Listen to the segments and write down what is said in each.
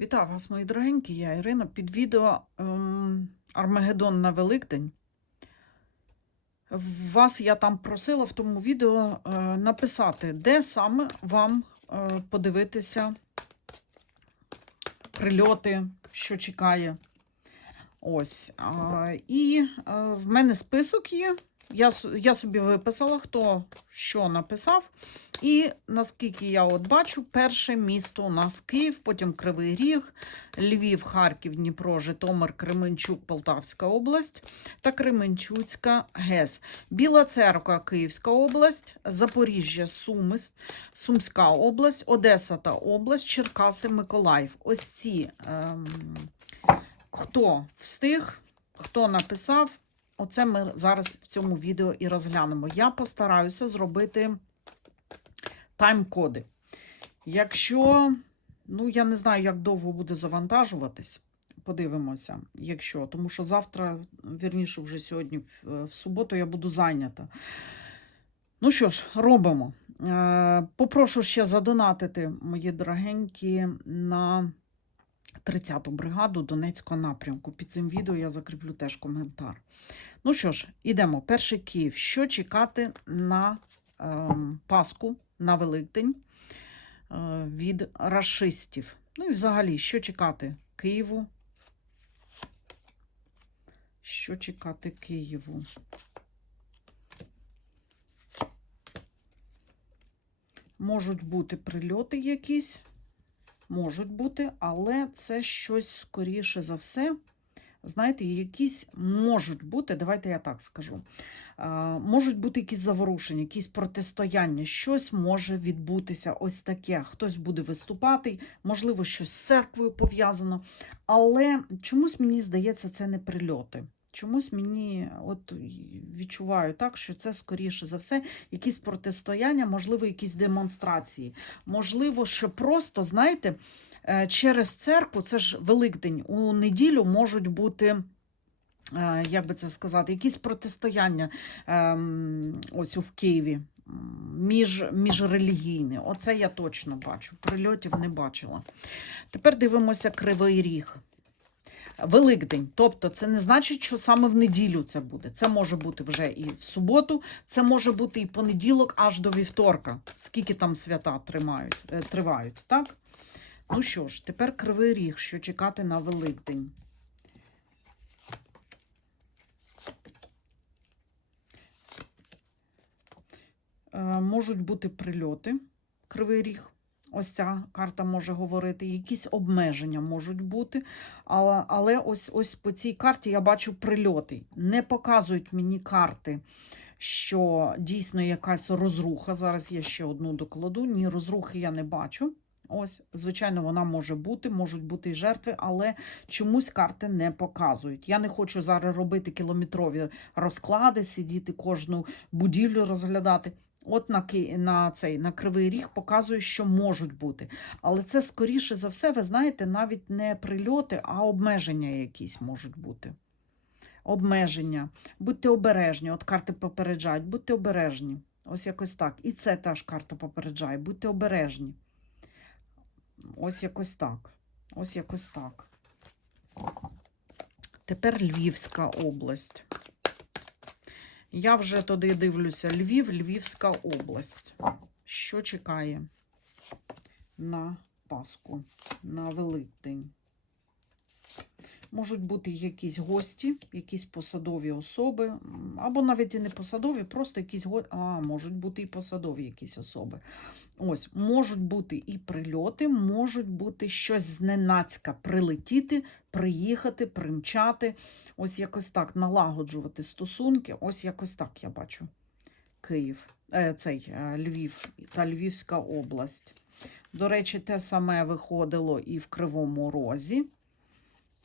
Вітаю вас, мої дорогенькі, я Ірина. Під відео ем, Армагеддон на Великдень. Вас я там просила в тому відео е, написати, де саме вам е, подивитися прильоти, що чекає. Ось. А, і е, в мене список є. Я, я собі виписала, хто що написав. І наскільки я от бачу, перше місто у нас Київ, потім Кривий Ріг, Львів, Харків, Дніпро, Житомир, Кременчук, Полтавська область та Кременчуцька ГЕС. Біла Церква, Київська область, Запоріжжя, Суми, Сумська область, Одеса та область, Черкаси, Миколаїв. Ось ці ем, хто встиг, хто написав. Оце ми зараз в цьому відео і розглянемо. Я постараюся зробити тайм-коди. Якщо, ну я не знаю, як довго буде завантажуватись, подивимося, якщо, тому що завтра, вірніше, вже сьогодні, в, суботу, я буду зайнята. Ну що ж, робимо. Е, Попрошу ще задонатити, мої дорогенькі, на 30-ту бригаду Донецького напрямку. Під цим відео я закріплю теж коментар. Ну що ж, ідемо. Перший Київ. Що чекати на ем, Пасху, на Великдень е, від рашистів? Ну і взагалі, що чекати Києву? Що чекати Києву? Можуть бути прильоти якісь, можуть бути, але це щось скоріше за все. Знаєте, якісь можуть бути, давайте я так скажу. Можуть бути якісь заворушення, якісь протистояння, щось може відбутися ось таке. Хтось буде виступати, можливо, щось з церквою пов'язано. Але чомусь мені здається, це не прильоти. Чомусь мені от відчуваю так, що це скоріше за все якісь протистояння, можливо, якісь демонстрації. Можливо, що просто, знаєте, е, через церкву, це ж Великдень, у неділю можуть бути. е, Як би це сказати, якісь протистояння ем, ось у в Києві між, міжрелігійні. Оце я точно бачу. Прильотів не бачила. Тепер дивимося Кривий Ріг. Великдень. Тобто, це не значить, що саме в неділю це буде. Це може бути вже і в суботу, це може бути і понеділок, аж до вівторка, скільки там свята тримають, е, тривають. Так? Ну що ж, тепер Кривий Ріг, що чекати на Великдень. Е, Можуть бути прильоти, Кривий Ріг. Ось ця карта може говорити, якісь обмеження можуть бути. Але, але ось, ось по цій карті я бачу прильоти. Не показують мені карти, що дійсно якась розруха. Зараз я ще одну докладу. Ні, розрухи я не бачу. Ось, звичайно, вона може бути, можуть бути і жертви, але чомусь карти не показують. Я не хочу зараз робити кілометрові розклади, сидіти кожну будівлю розглядати. От на, на цей на Кривий Ріг показує, що можуть бути. Але це скоріше за все, ви знаєте, навіть не прильоти, а обмеження якісь можуть бути. Обмеження. Будьте обережні. От карти попереджають, будьте обережні. Ось якось так. І це теж карта попереджає. Будьте обережні. Ось якось так. Ось якось так. Тепер Львівська область. Я вже туди дивлюся. Львів, Львівська область. Що чекає на Пасху, на Великдень? Можуть бути якісь гості, якісь посадові особи, або навіть і не посадові, просто якісь гості, А, можуть бути і посадові якісь особи. Ось, можуть бути і прильоти, можуть бути щось зненацька прилетіти, приїхати, примчати. Ось якось так налагоджувати стосунки. Ось якось так я бачу. Київ, е, цей е, Львів та Львівська область. До речі, те саме виходило і в Кривому Розі.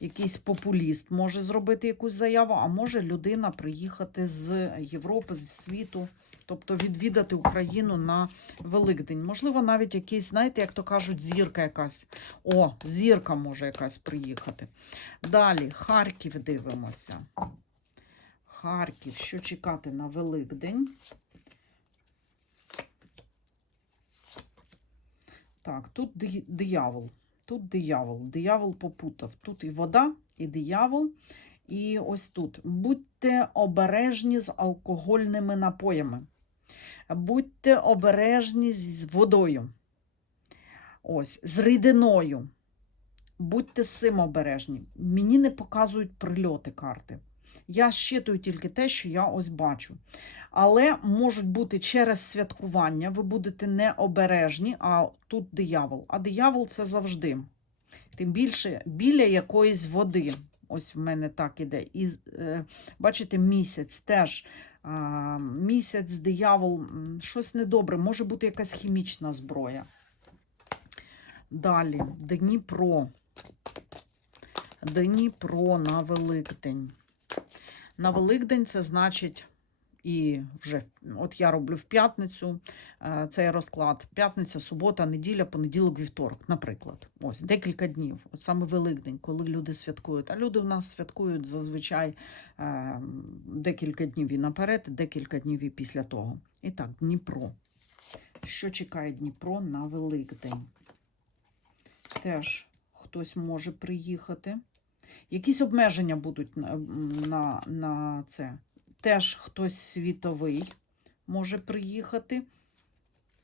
Якийсь популіст може зробити якусь заяву, а може людина приїхати з Європи, з світу, тобто відвідати Україну на Великдень. Можливо, навіть якийсь, знаєте, як то кажуть, зірка якась. О, зірка може якась приїхати. Далі, Харків дивимося. Харків, що чекати на Великдень? Так, тут диявол. тут диявол. Диявол попутав. Тут і вода, і диявол. І ось тут. Будьте обережні з алкогольними напоями. Будьте обережні з водою. Ось, з рідиною. Будьте з цим обережні. Мені не показують прильоти карти. Я щитую тільки те, що я ось бачу. Але можуть бути через святкування, ви будете необережні, а тут диявол. А диявол це завжди. Тим більше біля якоїсь води. Ось в мене так іде. І е, бачите, місяць теж. Місяць, диявол, щось недобре, може бути якась хімічна зброя. Далі, Дніпро. Дніпро на Великдень. На Великдень це значить, і вже от я роблю в п'ятницю е, цей розклад. П'ятниця, субота, неділя, понеділок, вівторок, наприклад. Ось декілька днів. От саме Великдень, коли люди святкують. А люди в нас святкують зазвичай е, декілька днів і наперед, декілька днів і після того. І так, Дніпро. Що чекає Дніпро на Великдень? Теж хтось може приїхати. Якісь обмеження будуть на, на, на це. Теж хтось світовий може приїхати.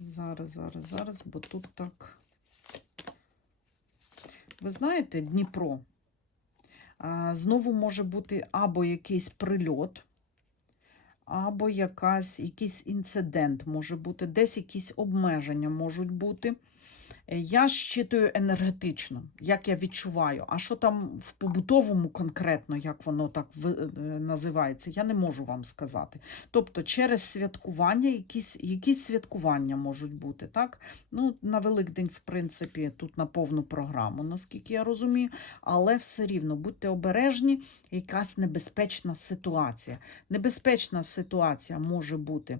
Зараз, зараз, зараз, бо тут так. Ви знаєте, Дніпро. Знову може бути або якийсь прильот, або якась, якийсь інцидент може бути, десь якісь обмеження можуть бути. Е, Я щитую енергетично, як я відчуваю. А що там в побутовому конкретно, як воно так е, називається, я не можу вам сказати. Тобто через святкування, якісь, якісь святкування можуть бути. так? Ну, на Великдень, в принципі, тут на повну програму, наскільки я розумію, але все рівно будьте обережні, якась небезпечна ситуація. Небезпечна ситуація може бути.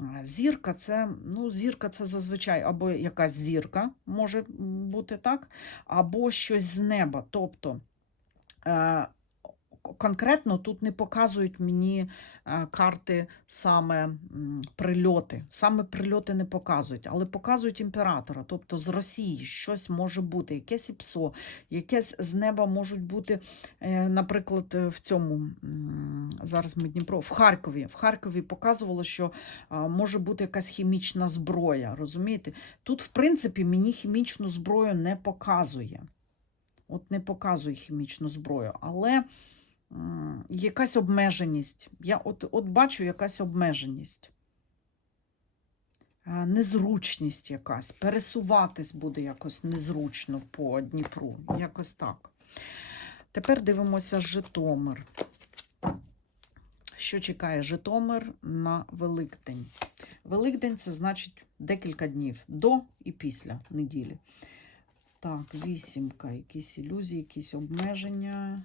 А, Зірка це, ну, зірка це зазвичай або якась зірка може бути так, або щось з неба. Тобто е, конкретно тут не показують мені е, карти саме прильоти. Саме прильоти не показують, але показують імператора. Тобто з Росії щось може бути, якесь ІПСО, якесь з неба можуть бути, е, наприклад, е, в цьому зараз ми Дніпро, в Харкові. В Харкові показувало, що може бути якась хімічна зброя. Розумієте? Тут, в принципі, мені хімічну зброю не показує. От не показує хімічну зброю, але якась обмеженість. Я от, от бачу якась обмеженість. Незручність якась, пересуватись буде якось незручно по Дніпру. Якось так. Тепер дивимося Житомир. Що чекає Житомир на Великдень? Великдень це значить декілька днів до і після неділі. Так, вісімка, якісь ілюзії, якісь обмеження.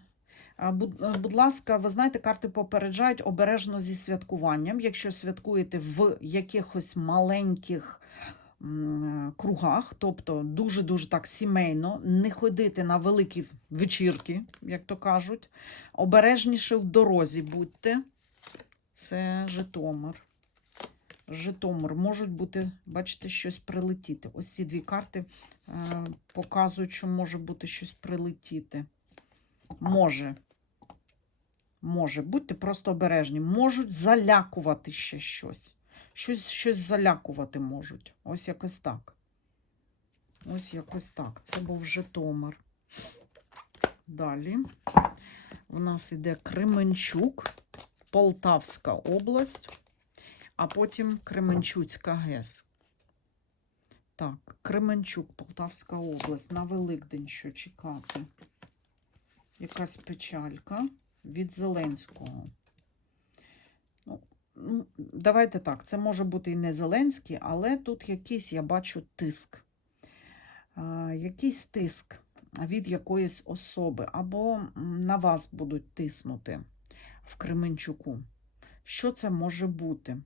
Будь, ласка, ви знаєте, карти попереджають обережно зі святкуванням. Якщо святкуєте в якихось маленьких кругах, тобто дуже-дуже так сімейно, не ходити на великі вечірки, як то кажуть. Обережніше в дорозі будьте. Це Житомир. Житомир. Можуть бути, бачите, щось прилетіти. Ось ці дві карти е, показують, що може бути щось прилетіти. Може. Може. Будьте просто обережні. Можуть залякувати ще щось. Щось, щось залякувати можуть. Ось якось так. Ось якось так. Це був Житомир. Далі. У нас іде Кременчук, Полтавська область, а потім Кременчуцька ГЕС. Так, Кременчук, Полтавська область. На Великдень що чекати? Якась печалька від Зеленського. Ну, ну, давайте так, це може бути і не Зеленський, але тут якийсь, я бачу, тиск. А, якийсь тиск від якоїсь особи, або на вас будуть тиснути в Кременчуку. Що це може бути?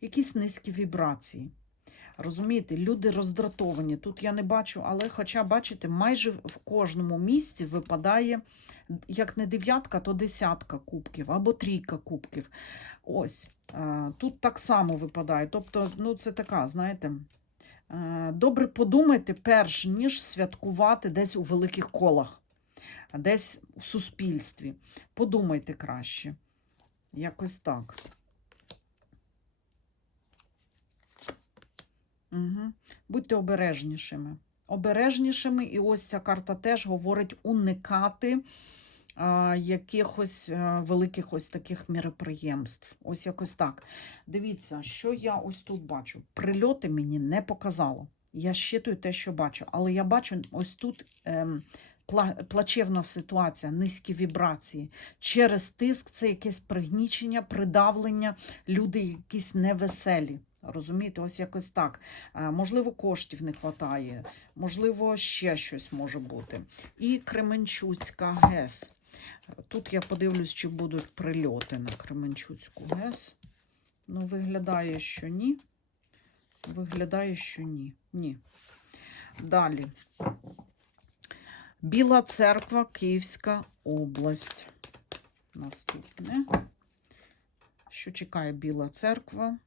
Якісь низькі вібрації. Розумієте, люди роздратовані. Тут я не бачу, але хоча, бачите, майже в кожному місці випадає, як не дев'ятка, то десятка кубків або трійка кубків. Ось. Тут так само випадає. Тобто, ну, це така, знаєте, Добре подумайте, перш ніж святкувати десь у великих колах, десь у суспільстві. Подумайте краще. Якось так. Угу. Будьте обережнішими. Обережнішими, і ось ця карта теж говорить уникати а, якихось а, великих ось таких міроприємств. Ось якось так. Дивіться, що я ось тут бачу. Прильоти мені не показало. Я щитую те, що бачу, але я бачу ось тут пла- плачевна ситуація, низькі вібрації. Через тиск це якесь пригнічення, придавлення, люди якісь невеселі. Розумієте, ось якось так. Е, Можливо, коштів не вистачає, можливо, ще щось може бути. І Кременчуцька ГЕС. Тут я подивлюсь, чи будуть прильоти на Кременчуцьку ГЕС. Ну, виглядає, що ні. Виглядає, що ні. Ні. Далі. Біла церква, Київська область. Наступне. Що чекає Біла церква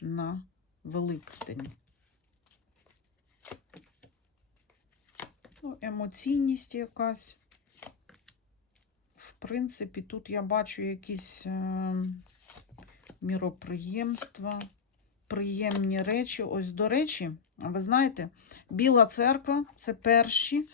на Великдень? Ну, емоційність якась. В принципі, тут я бачу якісь е, міроприємства, приємні речі. Ось, до речі, ви знаєте, Біла церква це перші,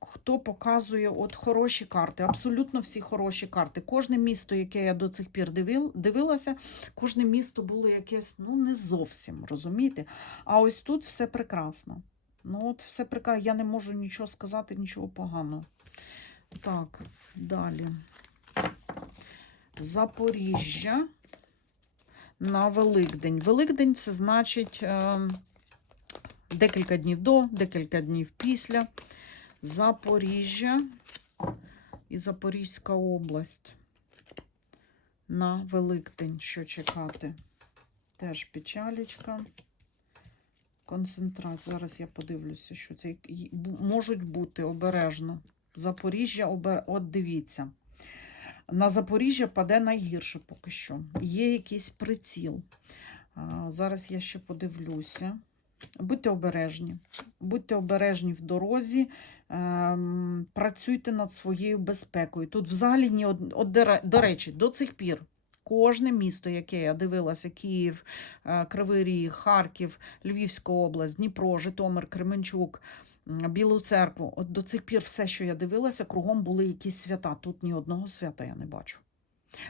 хто показує от хороші карти. Абсолютно всі хороші карти. Кожне місто, яке я до цих пір дивил, дивилася, кожне місто було якесь, ну, не зовсім, розумієте? А ось тут все прекрасно. Ну, от все прекрасно. Я не можу нічого сказати, нічого поганого. Так, далі. Запоріжжя на Великдень. Великдень це значить е, декілька днів до, декілька днів після. Запоріжжя і Запорізька область. На Великдень, що чекати? Теж печалічка. Концентрат. Зараз я подивлюся, що це можуть бути обережно. Запоріжжя, обе- от дивіться. На Запоріжжя паде найгірше поки що. Є якийсь приціл. А, Зараз я ще подивлюся. Будьте обережні. Будьте обережні в дорозі, працюйте над своєю безпекою. Тут взагалі ні од... от, до речі, до цих пір кожне місто, яке я дивилася: Київ, е, Кривий Ріг, Харків, Львівська область, Дніпро, Житомир, Кременчук, Білу церкву. От до цих пір все, що я дивилася, кругом були якісь свята. Тут ні одного свята я не бачу.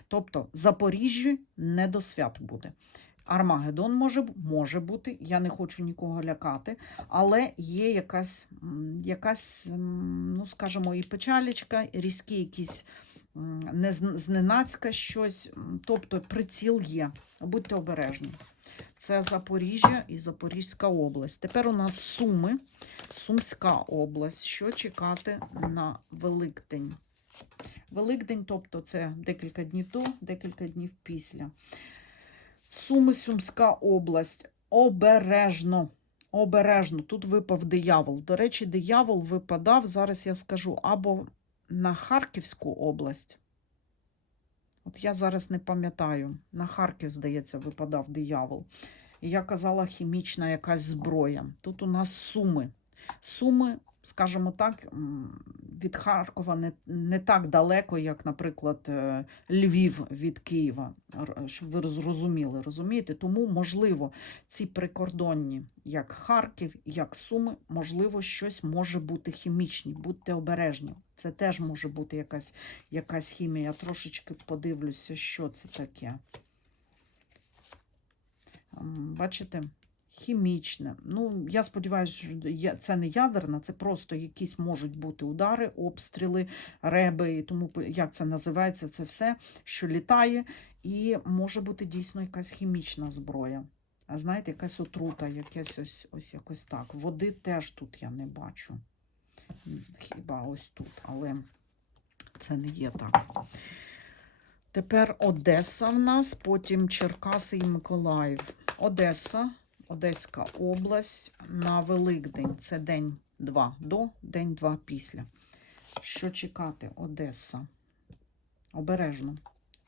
Тобто Запоріжжі не до свят буде. Армагеддон може, може бути, я не хочу нікого лякати, але є якась, якась ну скажімо, і печалічка, різкі якісь не зненацька щось, тобто приціл є. Будьте обережні. Це Запоріжжя і Запорізька область. Тепер у нас Суми, Сумська область. Що чекати на Великдень? Великдень, тобто це декілька днів до, декілька днів після. Суми, Сумська область. Обережно. Обережно. Тут випав диявол. До речі, диявол випадав, зараз я скажу, або на Харківську область. От я зараз не пам'ятаю. На Харків, здається, випадав диявол. І я казала, хімічна якась зброя. Тут у нас суми. Суми, скажімо так, від Харкова не, не так далеко, як, наприклад, е, Львів від Києва, щоб ви зрозуміли, розумієте? Тому, можливо, ці прикордонні, як Харків, як Суми, можливо, щось може бути хімічні. Будьте обережні. Це теж може бути якась, якась хімія. Я трошечки подивлюся, що це таке. Бачите? Хімічне. Ну, я сподіваюся, що це не ядерна, це просто якісь можуть бути удари, обстріли, реби і тому як це називається, це все, що літає, і може бути дійсно якась хімічна зброя. А знаєте, якась отрута, якесь ось, ось якось так. Води теж тут я не бачу. Хіба ось тут, але це не є так. Тепер Одеса в нас, потім Черкаси і Миколаїв. Одеса, Одеська область на Великдень. Це день 2 до, день 2 після. Що чекати? Одеса. Обережно.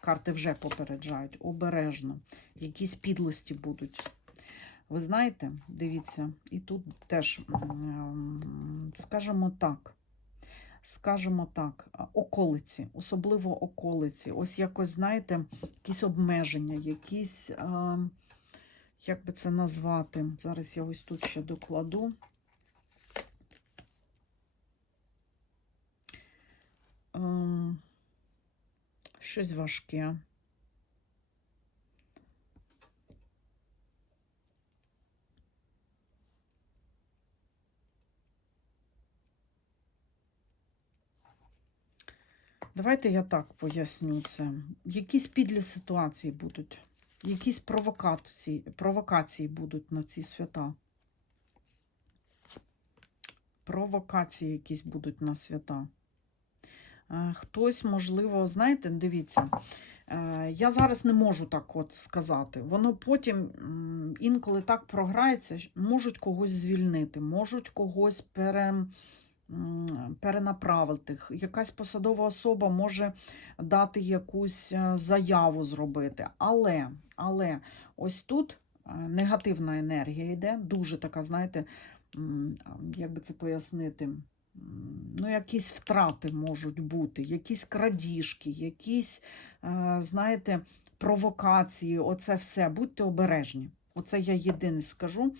Карти вже попереджають. Обережно. Якісь підлості будуть. Ви знаєте, дивіться, і тут теж, скажімо так, скажімо так, околиці, особливо околиці. Ось якось, знаєте, якісь обмеження, якісь, а, як би це назвати? Зараз я ось тут ще докладу. Ем, Щось важке. Давайте я так поясню це. Якісь підлі ситуації будуть, якісь провокації, провокації будуть на ці свята. Провокації якісь будуть на свята. Е, Хтось, можливо, знаєте, дивіться, е, я зараз не можу так от сказати. Воно потім інколи так програється, можуть когось звільнити, можуть когось пере, перенаправити. Якась посадова особа може дати якусь е, заяву зробити. Але, але ось тут е, негативна енергія йде, дуже така, знаєте, як би це пояснити? Ну, якісь втрати можуть бути, якісь крадіжки, якісь, е, знаєте, провокації, оце все. Будьте обережні. Оце я єдине скажу.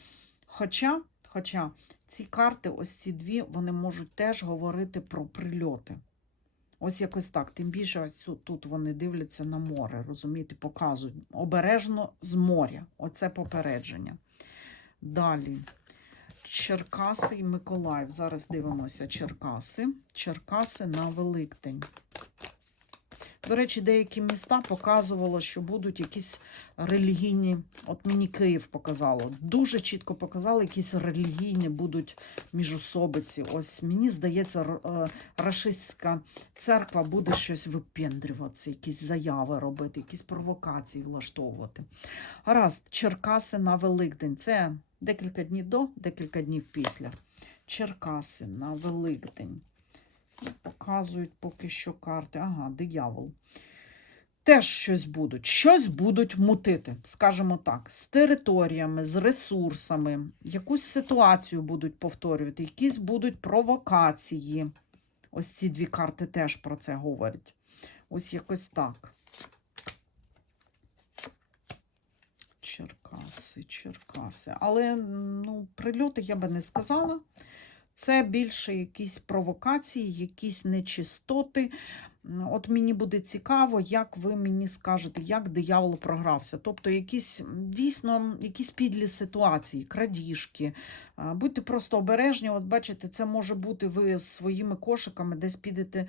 Хоча, хоча ці карти, ось ці дві, вони можуть теж говорити про прильоти. Ось якось так. Тим більше ось тут вони дивляться на море, розумієте, показують. Обережно з моря. Оце попередження. Далі. Черкаси і Миколаїв. Зараз дивимося Черкаси. Черкаси на Великдень. До речі, деякі міста показувало, що будуть якісь релігійні. От мені Київ показало. Дуже чітко показали, якісь релігійні будуть міжособиці. Ось мені здається, е, рашистська церква буде щось випендрюватися, якісь заяви робити, якісь провокації влаштовувати. Гаразд, Черкаси на Великдень. Це декілька днів до, декілька днів після. Черкаси на Великдень. Показують поки що карти. Ага, диявол. Теж щось будуть. Щось будуть мутити, скажімо так, з територіями, з ресурсами, якусь ситуацію будуть повторювати, якісь будуть провокації. Ось ці дві карти теж про це говорять. Ось якось так. Черкаси, Черкаси. Але ну, прильоти я би не сказала. Це більше якісь провокації, якісь нечистоти. От мені буде цікаво, як ви мені скажете, як диявол програвся. Тобто якісь дійсно якісь підлі ситуації, крадіжки. Будьте просто обережні. От бачите, це може бути ви з своїми кошиками, десь підете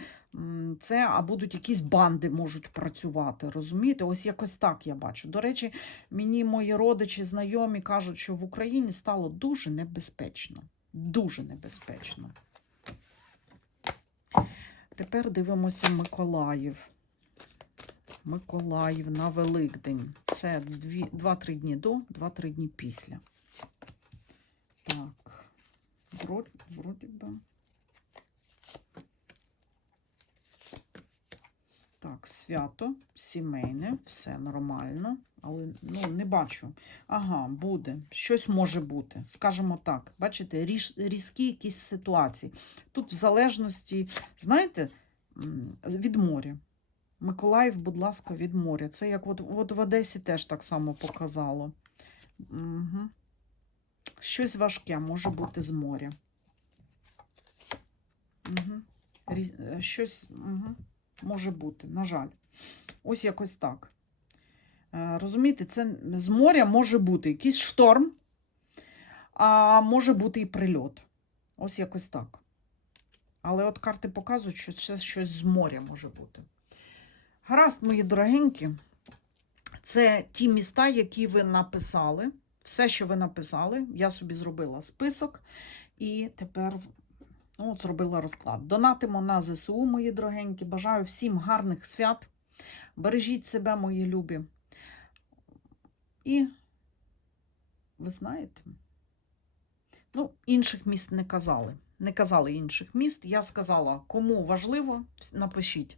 це, а будуть якісь банди можуть працювати. Розумієте? Ось якось так я бачу. До речі, мені мої родичі, знайомі кажуть, що в Україні стало дуже небезпечно. Дуже небезпечно. Тепер дивимося Миколаїв. Миколаїв на Великдень. Це 2-3 дні до, 2-3 дні після. Так, вроді, вроді би. Так, свято, сімейне, все нормально, але ну, не бачу. Ага, буде. Щось може бути. Скажімо так. Бачите, різ, різкі якісь ситуації. Тут в залежності, знаєте, від моря. Миколаїв, будь ласка, від моря. Це як от, от в Одесі теж так само показало. Угу. Щось важке може бути з моря. Угу. Різ... е, Щось угу. може бути, на жаль. Ось якось так. Е, Розумієте, це з моря може бути якийсь шторм, а може бути і прильот. Ось якось так. Але от карти показують, що це щось з моря може бути. Гаразд, мої дорогенькі, це ті міста, які ви написали. Все, що ви написали, я собі зробила список. І тепер ну, от зробила розклад. Донатимо на ЗСУ, мої дорогенькі. Бажаю всім гарних свят. Бережіть себе, мої любі. І ви знаєте, ну, інших міст не казали. Не казали інших міст. Я сказала, кому важливо, напишіть.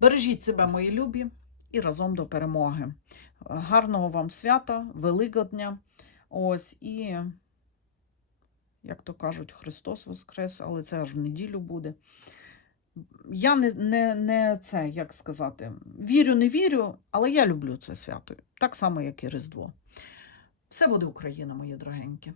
Бережіть себе, мої любі, і разом до перемоги. Гарного вам свята, Великодня. Ось і, як то кажуть, Христос Воскрес, але це аж в неділю буде. Я не, не, не це, як сказати, вірю, не вірю, але я люблю це свято. Так само, як і Різдво. Все буде Україна, мої дорогенькі.